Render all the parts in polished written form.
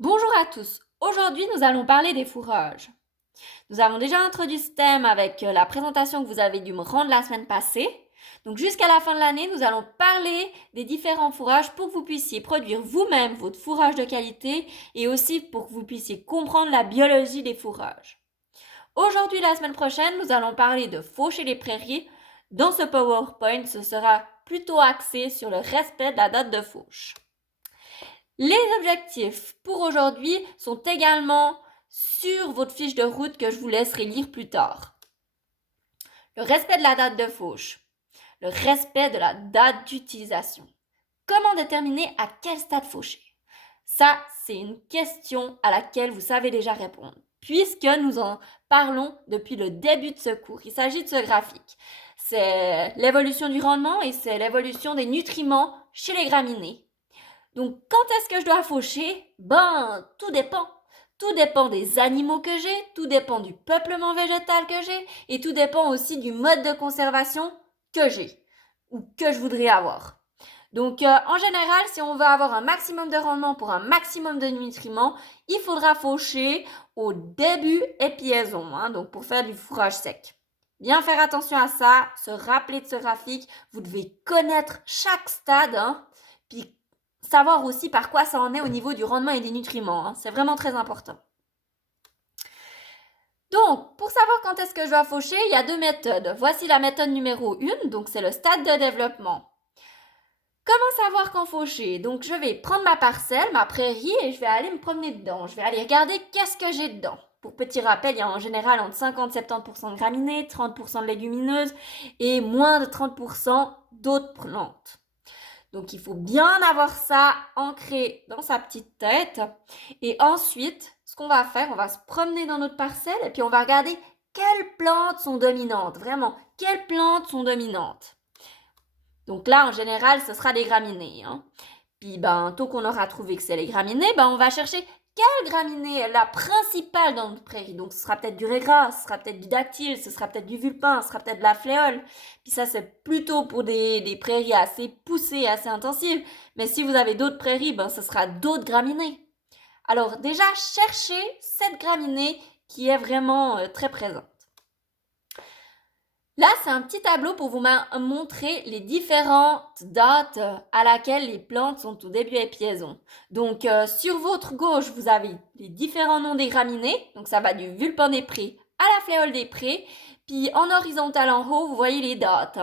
Bonjour à tous, aujourd'hui nous allons parler des fourrages. Nous avons déjà introduit ce thème avec la présentation que vous avez dû me rendre la semaine passée. Donc jusqu'à la fin de l'année, nous allons parler des différents fourrages pour que vous puissiez produire vous-même votre fourrage de qualité et aussi pour que vous puissiez comprendre la biologie des fourrages. Aujourd'hui, la semaine prochaine, nous allons parler de faucher les prairies. Dans ce PowerPoint, ce sera plutôt axé sur le respect de la date de fauche. Les objectifs pour aujourd'hui sont également sur votre fiche de route que je vous laisserai lire plus tard. Le respect de la date de fauche. Le respect de la date d'utilisation. Comment déterminer à quel stade faucher? Ça, c'est une question à laquelle vous savez déjà répondre, puisque nous en parlons depuis le début de ce cours. Il s'agit de ce graphique. C'est l'évolution du rendement et c'est l'évolution des nutriments chez les graminées. Donc, quand est-ce que je dois faucher? Tout dépend. Tout dépend des animaux que j'ai, tout dépend du peuplement végétal que j'ai, et tout dépend aussi du mode de conservation que j'ai, ou que je voudrais avoir. Donc, en général, si on veut avoir un maximum de rendement pour un maximum de nutriments, il faudra faucher au début épiaison, donc pour faire du fourrage sec. Bien faire attention à ça, se rappeler de ce graphique, vous devez connaître chaque stade, puis savoir aussi par quoi ça en est au niveau du rendement et des nutriments. C'est vraiment très important. Donc, pour savoir quand est-ce que je dois faucher, il y a deux méthodes. Voici la méthode numéro 1, donc c'est le stade de développement. Comment savoir quand faucher? Donc, je vais prendre ma parcelle, ma prairie, et je vais aller me promener dedans. Je vais aller regarder qu'est-ce que j'ai dedans. Pour petit rappel, il y a en général entre 50 et 70% de graminées, 30% de légumineuses et moins de 30% d'autres plantes. Donc, il faut bien avoir ça ancré dans sa petite tête. Et ensuite, ce qu'on va faire, on va se promener dans notre parcelle et puis on va regarder quelles plantes sont dominantes. Vraiment, quelles plantes sont dominantes. Donc là, en général, ce sera des graminées. Puis, tôt qu'on aura trouvé que c'est les graminées, on va chercher quelle graminée est la principale dans notre prairie. Donc, ce sera peut-être du régras, ce sera peut-être du dactyle, ce sera peut-être du vulpin, ce sera peut-être de la fléole. Puis ça, c'est plutôt pour des prairies assez poussées, assez intensives. Mais si vous avez d'autres prairies, ce sera d'autres graminées. Alors, déjà, cherchez cette graminée qui est vraiment très présente. Là, c'est un petit tableau pour vous montrer les différentes dates à laquelle les plantes sont au début épiaison. Donc, sur votre gauche, vous avez les différents noms des graminées. Donc, ça va du vulpin des prés à la fléole des prés. Puis, en horizontal en haut, vous voyez les dates.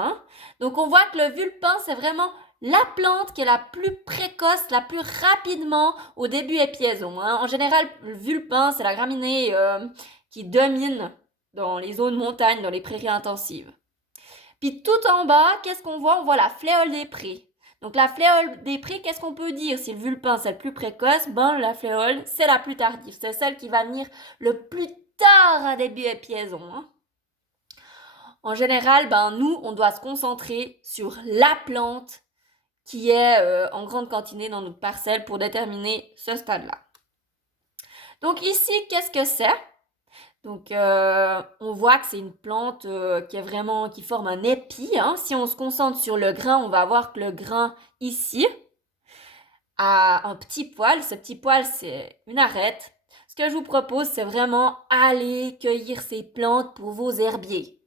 Donc, on voit que le vulpin, c'est vraiment la plante qui est la plus précoce, la plus rapidement au début épiaison. En général, le vulpin, c'est la graminée qui domine dans les zones montagnes, dans les prairies intensives. Puis tout en bas, qu'est-ce qu'on voit? On voit la fléole des prés. Donc la fléole des prés, qu'est-ce qu'on peut dire? Si le vulpin c'est le plus précoce, la fléole c'est la plus tardive. C'est celle qui va venir le plus tard à début épiaison. En général, nous, on doit se concentrer sur la plante qui est en grande quantité dans notre parcelle pour déterminer ce stade-là. Donc ici, qu'est-ce que c'est? Donc, on voit que c'est une plante qui forme un épi. Si on se concentre sur le grain, on va voir que le grain ici a un petit poil. Ce petit poil, c'est une arête. Ce que je vous propose, c'est vraiment aller cueillir ces plantes pour vos herbiers.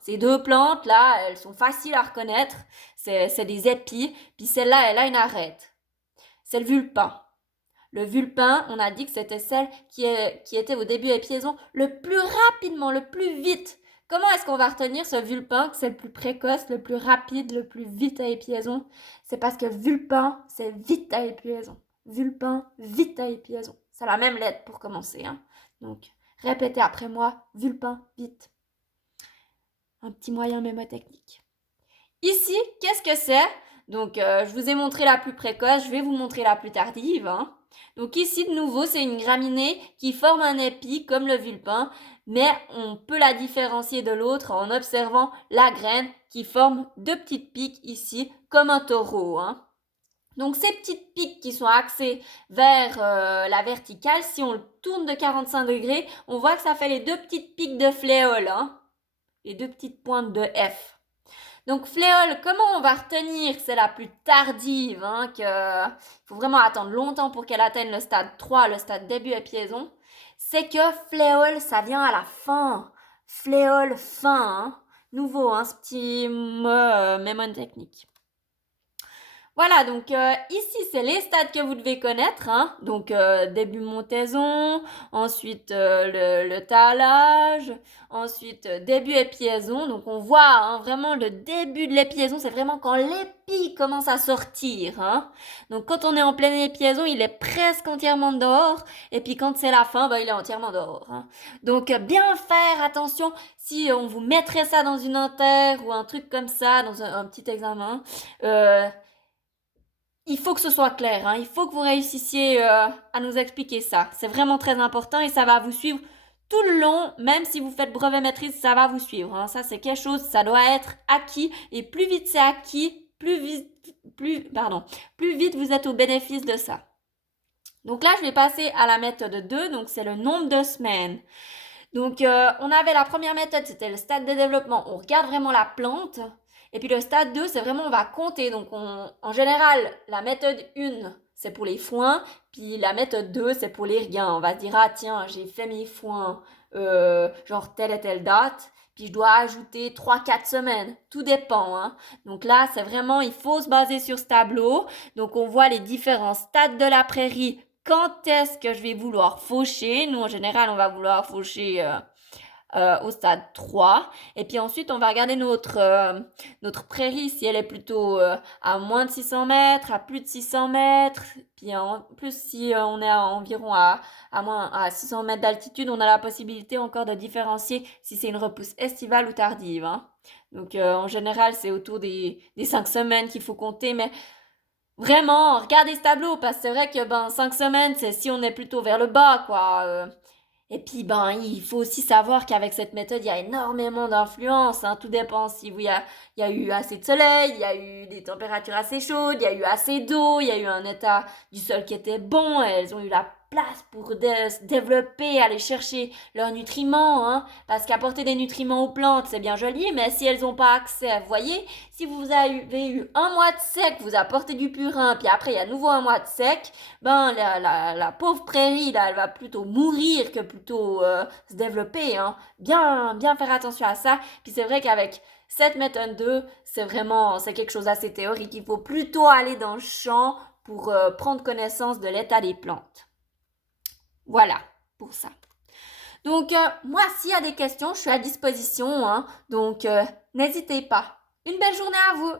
Ces deux plantes-là, elles sont faciles à reconnaître. C'est des épis. Puis celle-là, elle a une arête. C'est le vulpin. Le vulpin, on a dit que c'était celle qui était au début épiaison le plus rapidement, le plus vite. Comment est-ce qu'on va retenir ce vulpin, que c'est le plus précoce, le plus rapide, le plus vite à épiaison? C'est parce que vulpin, c'est vite à épiaison. Vulpin, vite à épiaison. C'est la même lettre pour commencer. Donc, répétez après moi, vulpin, vite. Un petit moyen mémotechnique. Ici, qu'est-ce que c'est? Donc, je vous ai montré la plus précoce, je vais vous montrer la plus tardive. Donc ici, de nouveau, c'est une graminée qui forme un épi comme le vulpin, mais on peut la différencier de l'autre en observant la graine qui forme deux petites piques ici, comme un taureau. Donc ces petites piques qui sont axées vers la verticale, si on le tourne de 45 degrés, on voit que ça fait les deux petites piques de fléole, les deux petites pointes de F. Donc fléole, comment on va retenir que c'est la plus tardive, que faut vraiment attendre longtemps pour qu'elle atteigne le stade 3, le stade début épiaison, c'est que fléole, ça vient à la fin. Fléole fin, nouveau, ce petit mnémotechnique. Voilà, donc ici, c'est les stades que vous devez connaître. Donc, début montaison, ensuite le thalage, ensuite début épiaison. Donc, on voit vraiment le début de l'épiaison, c'est vraiment quand l'épi commence à sortir. Donc, quand on est en pleine épiaison, il est presque entièrement dehors. Et puis, quand c'est la fin, il est entièrement dehors. Donc, bien faire attention si on vous mettrait ça dans une inter ou un truc comme ça, dans un petit examen. Il faut que ce soit clair, il faut que vous réussissiez à nous expliquer ça. C'est vraiment très important et ça va vous suivre tout le long, même si vous faites brevet maîtrise, ça va vous suivre. Ça, c'est quelque chose, ça doit être acquis et plus vite c'est acquis, plus vite vous êtes au bénéfice de ça. Donc là, je vais passer à la méthode 2, donc c'est le nombre de semaines. Donc, on avait la première méthode, c'était le stade de développement. On regarde vraiment la plante. Et puis le stade 2, c'est vraiment on va compter. Donc en général, la méthode 1, c'est pour les foins. Puis la méthode 2, c'est pour les regains. On va se dire, ah tiens, j'ai fait mes foins genre telle et telle date. Puis je dois ajouter 3-4 semaines. Tout dépend. Donc là, c'est vraiment, il faut se baser sur ce tableau. Donc on voit les différents stades de la prairie. Quand est-ce que je vais vouloir faucher? Nous, en général, on va vouloir faucher au stade 3. Et puis ensuite, on va regarder notre prairie, si elle est plutôt à moins de 600 mètres, à plus de 600 mètres. Puis en plus, si on est environ à 600 mètres d'altitude, on a la possibilité encore de différencier si c'est une repousse estivale ou tardive. Donc en général, c'est autour des 5 semaines qu'il faut compter, mais vraiment, regardez ce tableau, parce que c'est vrai que 5 semaines, c'est si on est plutôt vers le bas, quoi. Et puis, il faut aussi savoir qu'avec cette méthode, il y a énormément d'influences. Tout dépend si il y a eu assez de soleil, il y a eu des températures assez chaudes, il y a eu assez d'eau, il y a eu un état du sol qui était bon, et elles ont eu la place pour se développer, aller chercher leurs nutriments. Parce qu'apporter des nutriments aux plantes, c'est bien joli, mais si elles n'ont pas accès, vous voyez, si vous avez eu un mois de sec, vous apportez du purin, puis après il y a à nouveau un mois de sec, la pauvre prairie, là, elle va plutôt mourir que plutôt se développer. Bien faire attention à ça. Puis c'est vrai qu'avec cette méthode 2, c'est quelque chose d'assez théorique. Il faut plutôt aller dans le champ pour prendre connaissance de l'état des plantes. Voilà, pour ça. Donc, moi, s'il y a des questions, je suis à disposition. Donc, n'hésitez pas. Une belle journée à vous!